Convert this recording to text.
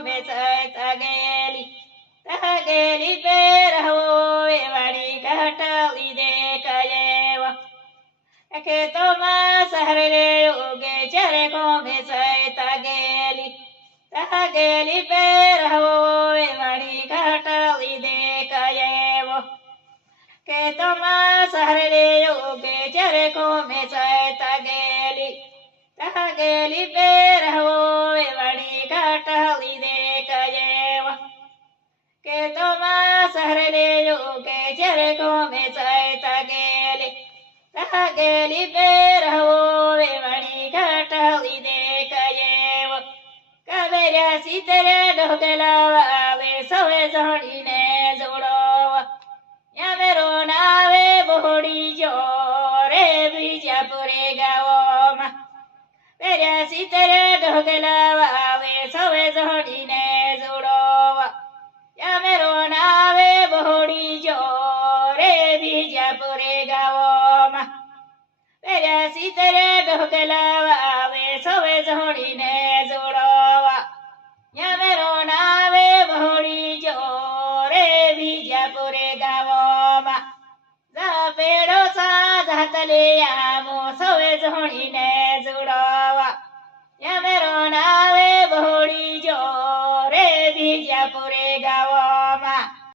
મેસાય તગેલી પેરહવો વેવાડી ઘટલી દેખાયેવા ખેતોમાં સહરે ઉગે ચરે કો મેસાય તગેલી પેરહવો વેવાડી ઘટલી દેખાયેવો ખેતોમાં સહરે ઉગે ચરે કો મેસાય તગેલી પેરહવો વેવાડી ઘટલી દેખાયેવા ખેતોમાં સહરે ઉગે ચરે કો મેસાય તગેલી પેરહવો વેવાડી ઘટલી દેખાયેવો કબેર્યા સીતરે ઢોકલા આવે સૌએ જોડીને જોડો યામેરો નાવે બોડી જો રે બીજાપુરે ગાવોમાં પેર્યા સીતરે ઢોકલા આવે સૌએ જોડીને જોડો યામેરો નાવે બોડી જો રે બીજાપુરે ગાવોમાં પેર્યા સીતરે ઢોકલા આવે સૌએ જોડીને જોડો યામેરો નાવે બોડી જો રે બીજાપુરે ગાવોમાં પેડો સાધા તલે આમો સૌએ જોડીને